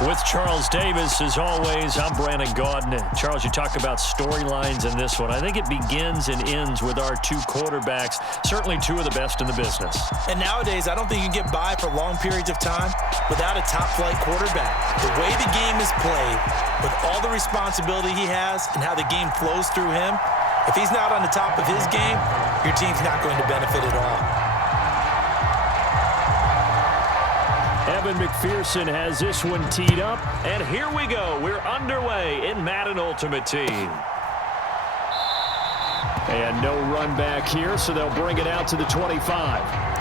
With Charles Davis, as always, I'm Brandon Gaudin. Charles, you talk about storylines in this one. I think it begins and ends with our two quarterbacks, certainly two of the best in the business. And nowadays, I don't think you can get by for long periods of time without a top-flight quarterback. The way the game is played, with all the responsibility he has and how the game flows through him, if he's not on the top of his game, your team's not going to benefit at all. Evan McPherson has this one teed up, and here we go. We're underway in Madden Ultimate Team. And no run back here, so they'll bring it out to the 25.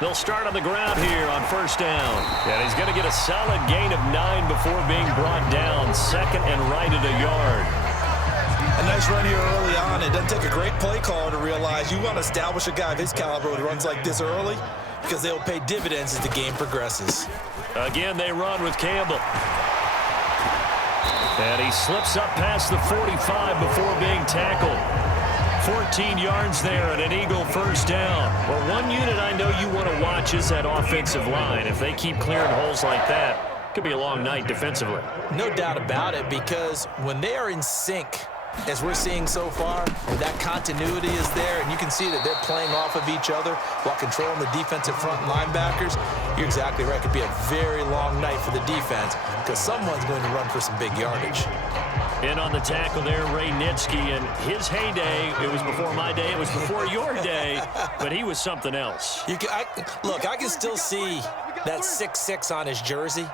They'll start on the ground here on first down. And he's going to get a solid gain of 9 before being brought down. Second and right at a yard. A nice run here early on. It doesn't take a great play caller to realize you want to establish a guy of his caliber who runs like this early because they'll pay dividends as the game progresses. Again, they run with Campbell. And he slips up past the 45 before being tackled. 14 yards there and an Eagle first down. Well, one unit I know you want to watch is that offensive line. If they keep clearing holes like that, it could be a long night defensively. No doubt about it, because when they are in sync, as we're seeing so far, that continuity is there, and you can see that they're playing off of each other while controlling the defensive front linebackers. You're exactly right. It could be a very long night for the defense because someone's going to run for some big yardage. In on the tackle there, Ray Nitsky, and his heyday, it was before my day, it was before your day, but he was something else. Look, I can still see that 6'6" on his jersey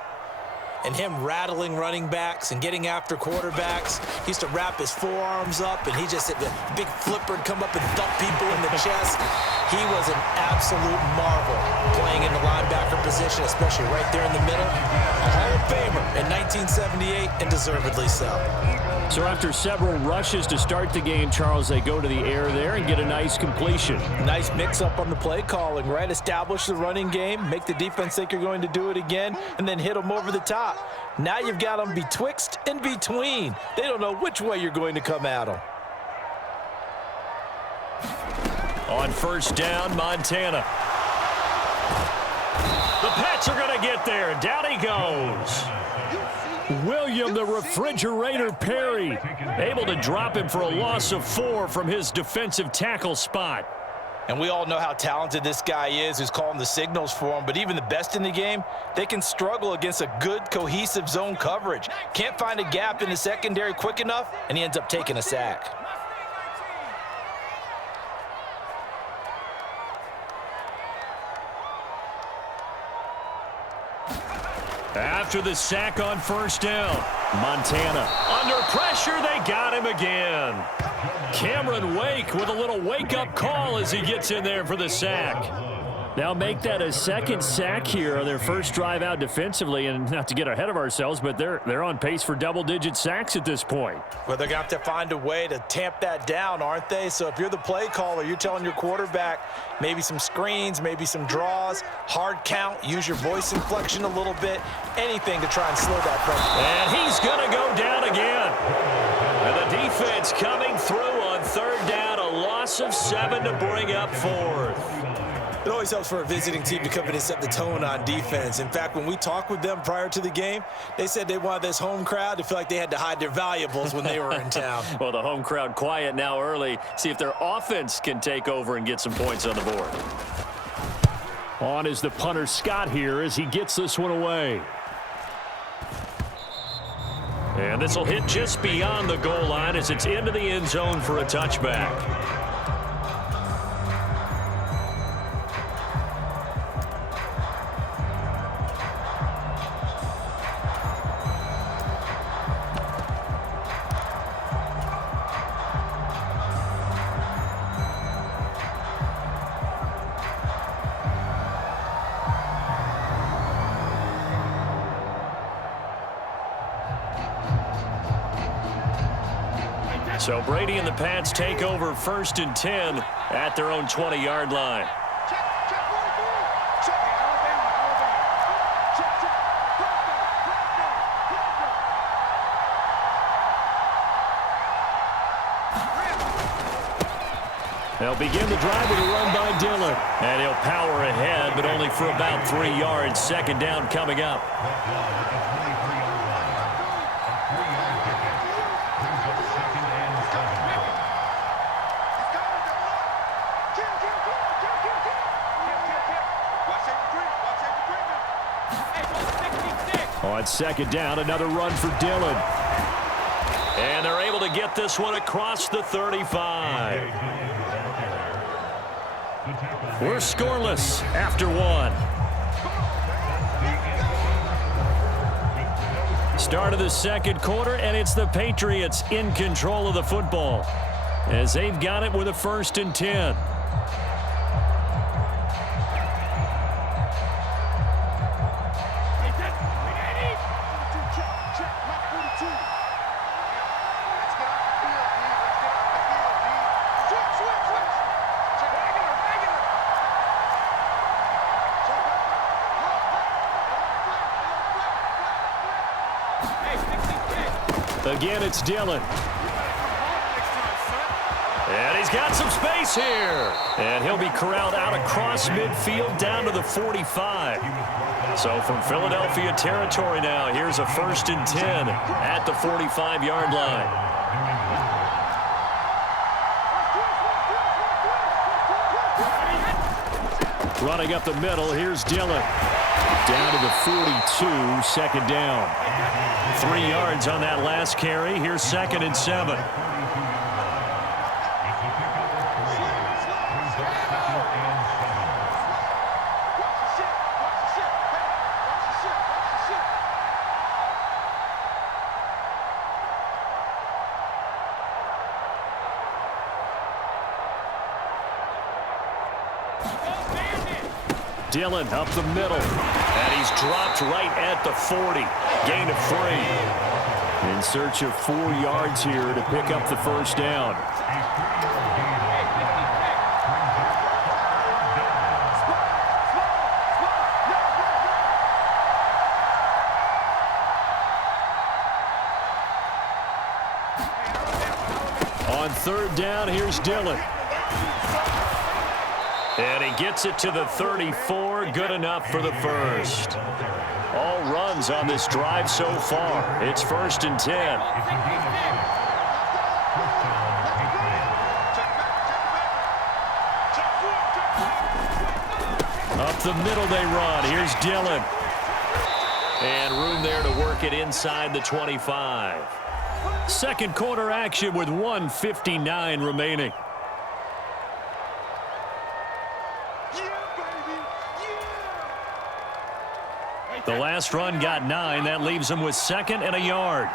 and him rattling running backs and getting after quarterbacks. He used to wrap his forearms up, and he just hit the big flipper and come up and thump people in the chest. He was an absolute marvel playing in the linebacker position, especially right there in the middle. A Hall of Famer in 1978, and deservedly so. So after several rushes to start the game, Charles, they go to the air there and get a nice completion. Nice mix-up on the play calling, right? Establish the running game, make the defense think you're going to do it again, and then hit them over the top. Now you've got them betwixt and between. They don't know which way you're going to come at them. On first down, Montana. The Pats are going to get there. Down he goes. William the Refrigerator Perry able to drop him for a loss of 4 from his defensive tackle spot. And we all know how talented this guy is who's calling the signals for him, but even the best in the game, they can struggle against a good, cohesive zone coverage. Can't find a gap in the secondary quick enough, and he ends up taking a sack. After the sack on first down, Montana under pressure. They got him again. Cameron Wake with a little wake-up call as he gets in there for the sack. Now make that a second sack here on their first drive out defensively, and not to get ahead of ourselves, but they're on pace for double-digit sacks at this point. Well, they're going to have to find a way to tamp that down, aren't they? So if you're the play caller, you're telling your quarterback maybe some screens, maybe some draws, hard count, use your voice inflection a little bit, anything to try and slow that pressure. And he's going to go down again. And the defense coming through on third down, a loss of 7 to bring up fourth. It always helps for a visiting team to come in and set the tone on defense. In fact, when we talked with them prior to the game, they said they wanted this home crowd to feel like they had to hide their valuables when they were in town. Well, the home crowd quiet now early. See if their offense can take over and get some points on the board. On is the punter Scott here as he gets this one away. And this will hit just beyond the goal line as it's into the end zone for a touchback. So Brady and the Pats take over 1st and 10 at their own 20-yard line. They'll begin the drive with a run by Dillon. And he'll power ahead, but only for about 3 yards. 2nd down coming up. On 2nd down, another run for Dillon. And they're able to get this one across the 35. We're scoreless after 1. Start of the 2nd quarter, and it's the Patriots in control of the football as they've got it with a 1st and 10. Again, it's Dillon. And he's got some space here. And he'll be corralled out across midfield down to the 45. So from Philadelphia territory now, here's a 1st and 10 at the 45-yard line. Running up the middle, here's Dillon. Down to the 42, 2nd down. 3 yards on that last carry. Here's 2nd and 7. Dillon up the middle, and he's dropped right at the 40. Gain of 3. In search of 4 yards here to pick up the 1st down. On 3rd down, here's Dillon. And he gets it to the 34. Good enough for the 1st. All runs on this drive so far. It's 1st and 10. Up the middle they run. Here's Dillon. And room there to work it inside the 25. 2nd quarter action with 1:59 remaining. The last run got 9. That leaves him with 2nd and a yard.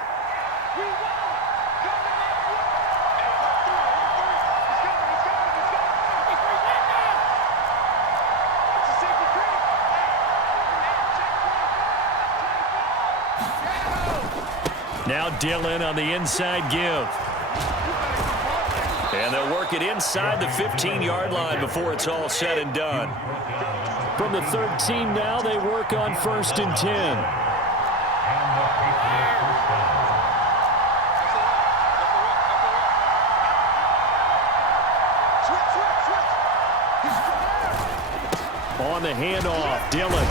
Now Dillon on the inside give. And they'll work it inside the 15-yard line before it's all said and done. From the 13 now, they work on 1st and 10. On the handoff, Dillon.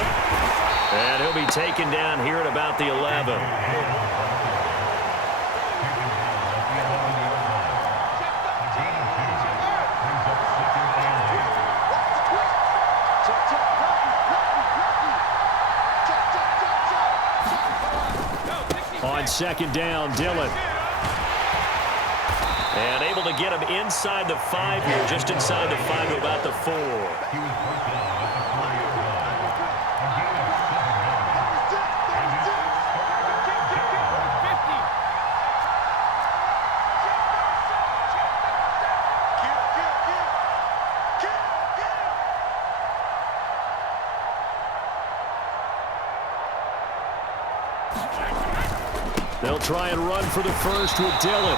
And he'll be taken down here at about the 11. On 2nd down, Dillon. And able to get him inside the 5 here, just inside the 5 to about the 4. They'll try and run for the first with Dillon.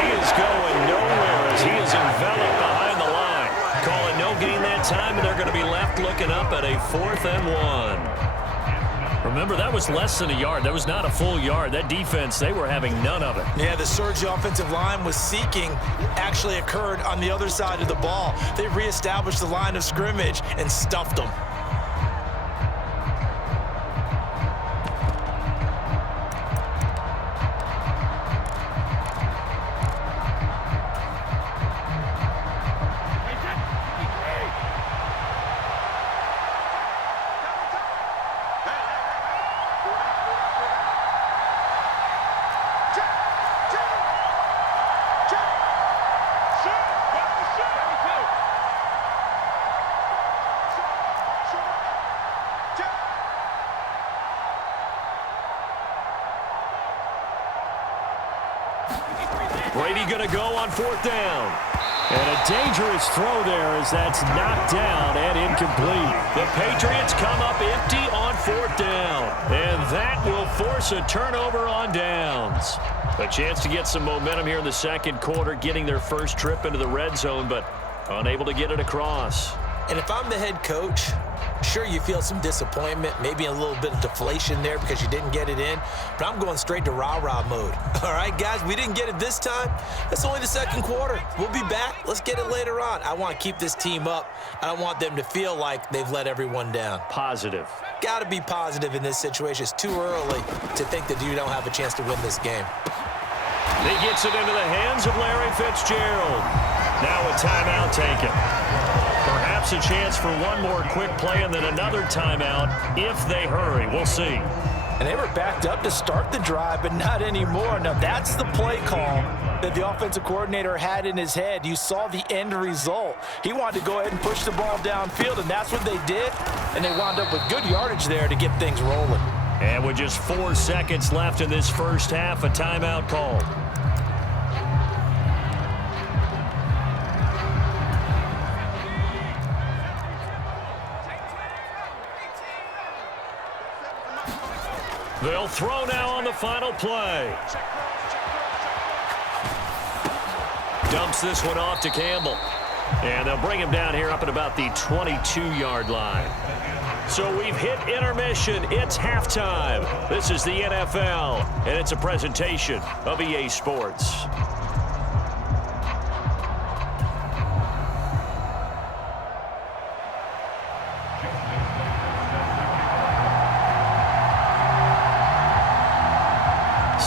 He is going nowhere as he is enveloped behind the line. Call it no gain that time, and they're going to be left looking up at a 4th and 1. Remember, that was less than a yard. That was not a full yard. That defense, they were having none of it. Yeah, the surge the offensive line was seeking actually occurred on the other side of the ball. They reestablished the line of scrimmage and stuffed them. Brady going to go on 4th down. And a dangerous throw there as that's knocked down and incomplete. The Patriots come up empty on 4th down. And that will force a turnover on downs. A chance to get some momentum here in the second quarter, getting their first trip into the red zone, but unable to get it across. And if I'm the head coach, sure, you feel some disappointment, maybe a little bit of deflation there because you didn't get it in, but I'm going straight to rah-rah mode. All right, guys, we didn't get it this time. It's only the second quarter. We'll be back. Let's get it later on. I want to keep this team up. I don't want them to feel like they've let everyone down. Positive. Got to be positive in this situation. It's too early to think that you don't have a chance to win this game. He gets it into the hands of Larry Fitzgerald. Now a timeout taken. Perhaps a chance for one more quick play and then another timeout if they hurry. We'll see. And they were backed up to start the drive, but not anymore. Now, that's the play call that the offensive coordinator had in his head. You saw the end result. He wanted to go ahead and push the ball downfield, and that's what they did. And they wound up with good yardage there to get things rolling. And with just 4 seconds left in this first half, a timeout called. They'll throw now on the final play. Dumps this one off to Campbell. And they'll bring him down here up at about the 22-yard line. So we've hit intermission. It's halftime. This is the NFL, and it's a presentation of EA Sports.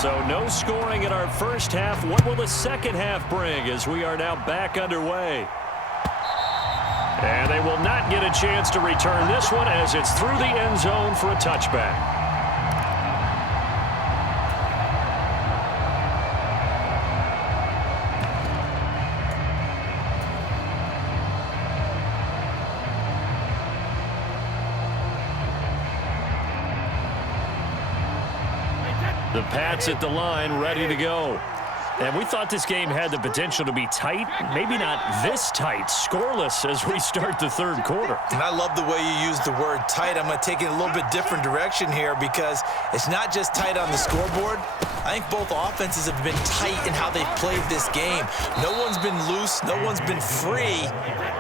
So no scoring in our first half. What will the second half bring as we are now back underway? And they will not get a chance to return this one as it's through the end zone for a touchback. The Pats at the line, ready to go. And we thought this game had the potential to be tight, maybe not this tight, scoreless as we start the third quarter. And I love the way you use the word tight. I'm going to take it a little bit different direction here because it's not just tight on the scoreboard. I think both offenses have been tight in how they've played this game. No one's been loose. No one's been free.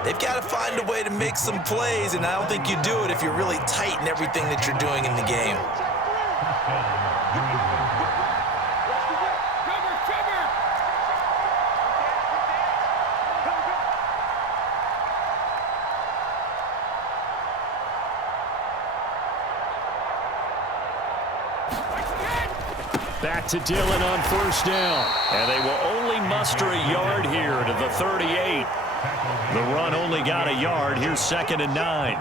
They've got to find a way to make some plays, and I don't think you do it if you're really tight in everything that you're doing in the game. Back to Dillon on first down. And they will only muster a yard here to the 38. The run only got a yard. Here's 2nd and 9.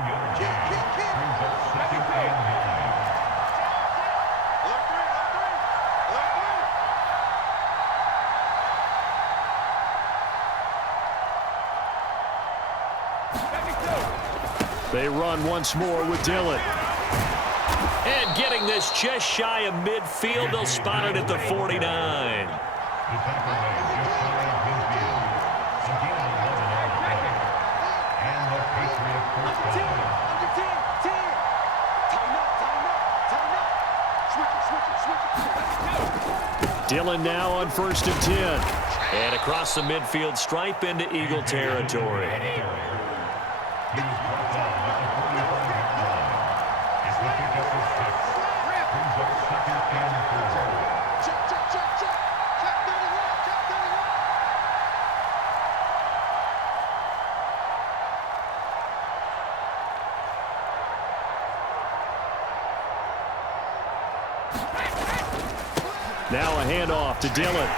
They run once more with Dillon. And getting this just shy of midfield, they'll spot it at the 49. Dillon now on 1st and 10. And across the midfield stripe into Eagle territory. Now a handoff to Dillon.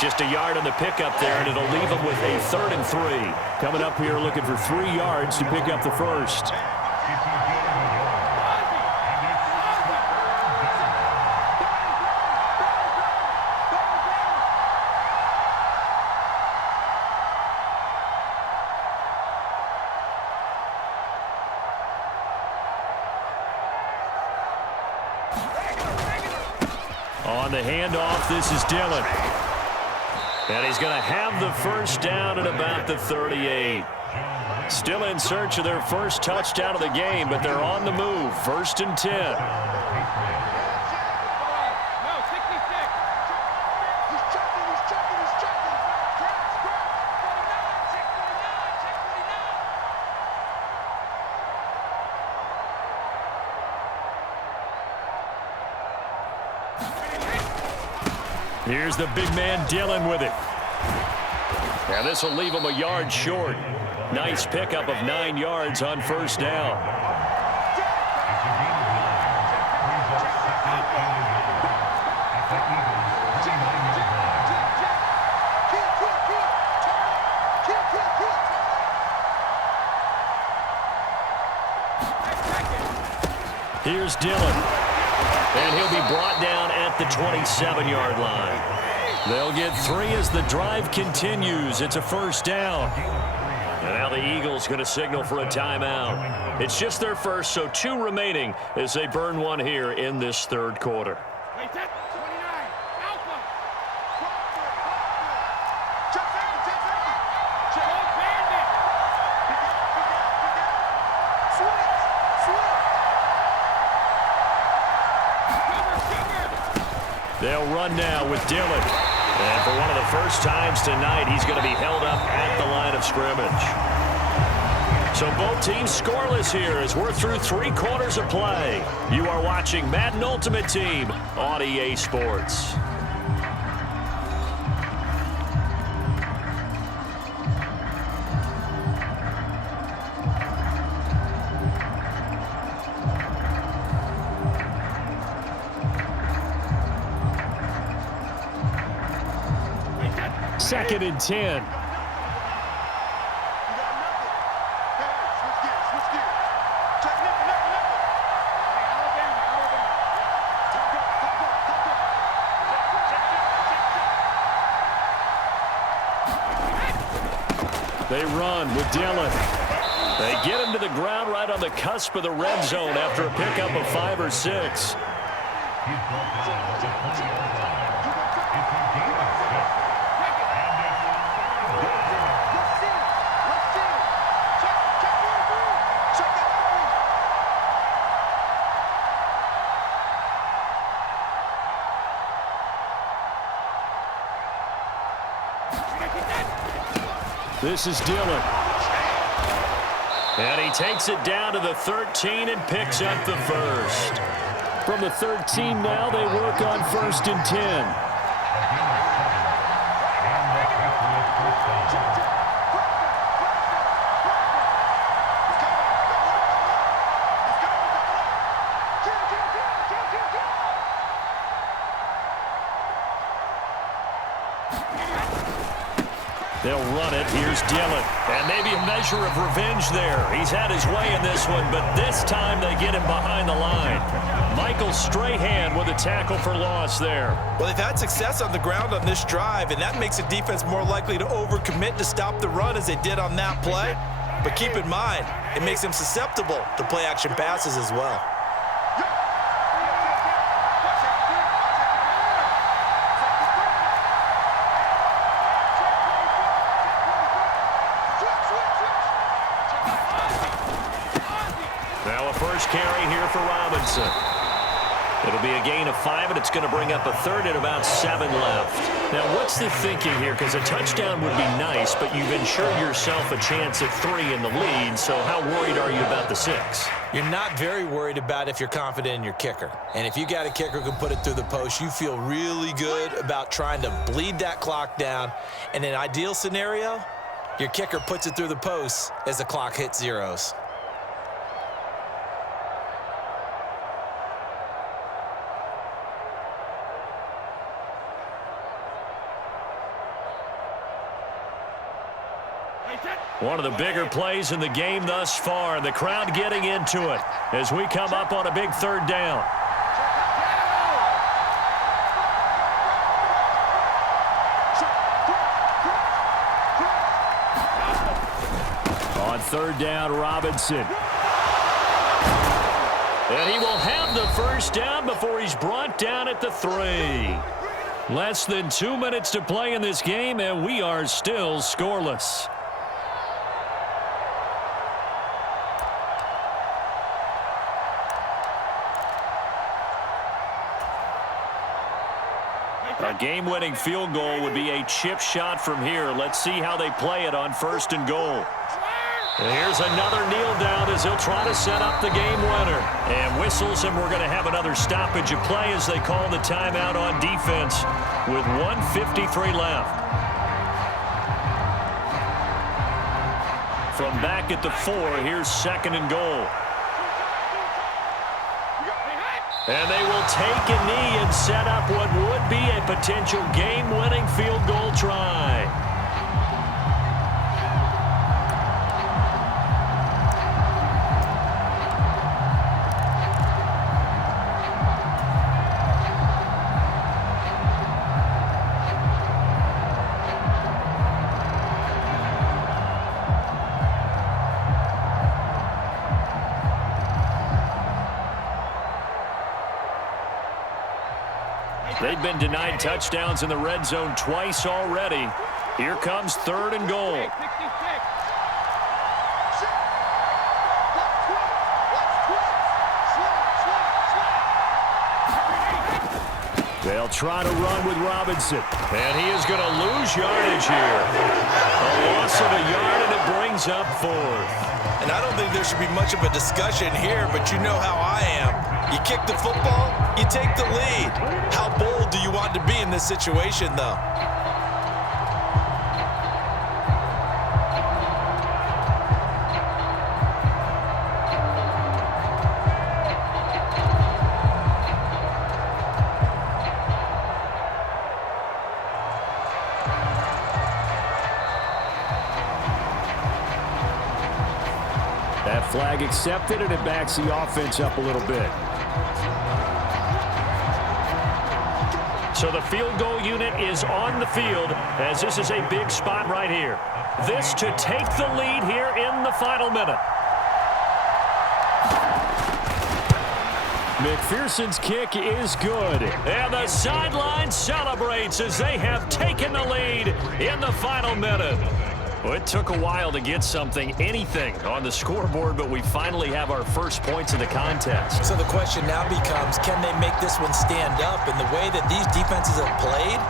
Just a yard on the pickup there, and it'll leave him with a 3rd and 3. Coming up here looking for 3 yards to pick up the first. On the handoff, this is Dillon. And he's going to have the first down at about the 38. Still in search of their first touchdown of the game, but they're on the move. 1st and 10. Here's the big man Dillon with it. Now this will leave him a yard short. Nice pickup of 9 yards on 1st down. Here's Dillon. And he'll be brought down at the 27-yard line. They'll get 3 as the drive continues. It's a 1st down. And now the Eagles going to signal for a timeout. It's just their first, so 2 remaining as they burn one here in this 3rd quarter. They'll run now with Dillon. And for one of the first times tonight, he's going to be held up at the line of scrimmage. So both teams scoreless here as we're through 3 quarters of play. You are watching Madden Ultimate Team on EA Sports. Second and 10. They run with Dillon. They get him to the ground right on the cusp of the red zone after a pickup of 5 or 6. This is Dillon. And he takes it down to the 13 and picks up the first. From the 13 now, they work on 1st and 10. They'll run it. Here's Dillon. And maybe a measure of revenge there. He's had his way in this one, but this time they get him behind the line. Michael Strahan with a tackle for loss there. Well, they've had success on the ground on this drive, and that makes the defense more likely to overcommit to stop the run as they did on that play. But keep in mind, it makes them susceptible to play-action passes as well. Now a first carry here for Robinson. It'll be a gain of 5, and it's going to bring up a third and about 7 left. Now, what's the thinking here? Because a touchdown would be nice, but you've ensured yourself a chance at 3 in the lead, so how worried are you about the 6? You're not very worried about if you're confident in your kicker. And if you got a kicker who can put it through the post, you feel really good about trying to bleed that clock down. In an ideal scenario, your kicker puts it through the post as the clock hits zeros. One of the bigger plays in the game thus far. The crowd getting into it as we come up on a big third down. On third down, Robinson. And he will have the first down before he's brought down at the 3. Less than 2 minutes to play in this game, and we are still scoreless. A game-winning field goal would be a chip shot from here. Let's see how they play it on 1st and goal. And here's another kneel down as he'll try to set up the game winner. And whistles, and we're going to have another stoppage of play as they call the timeout on defense with 1:53 left. From back at the 4, here's 2nd and goal. And they will take a knee and set up what would be a potential game-winning field goal try. They've been denied touchdowns in the red zone twice already. Here comes 3rd and goal. They'll try to run with Robinson. And he is going to lose yardage here. A loss of a yard, and it brings up 4th. And I don't think there should be much of a discussion here, but you know how I am. You kick the football, you take the lead. How bold do you want to be in this situation, though? That flag accepted, and it backs the offense up a little bit. So the field goal unit is on the field as this is a big spot right here. This to take the lead here in the final minute. McPherson's kick is good. And the sideline celebrates as they have taken the lead in the final minute. Well, it took a while to get anything on the scoreboard, but we finally have our first points of the contest. So the question now becomes, can they make this one stand up? And the way that these defenses have played,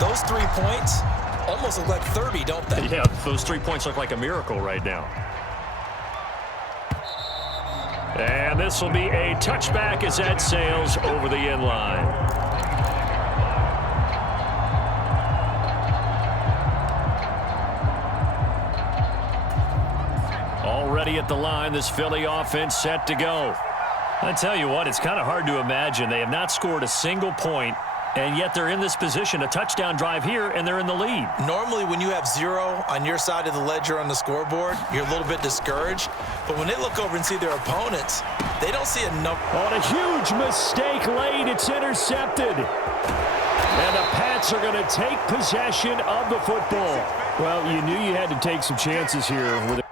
those 3 points almost look like 30, don't they? Yeah, those 3 points look like a miracle right now. And this will be a touchback as that sails over the end line. Already at the line, this Philly offense set to go. I tell you what, it's kind of hard to imagine. They have not scored a single point, and yet they're in this position, a touchdown drive here, and they're in the lead. Normally, when you have 0 on your side of the ledger on the scoreboard, you're a little bit discouraged. But when they look over and see their opponents, they don't see enough. On a huge mistake late, it's intercepted. And the Pats are going to take possession of the football. Well, you knew you had to take some chances here with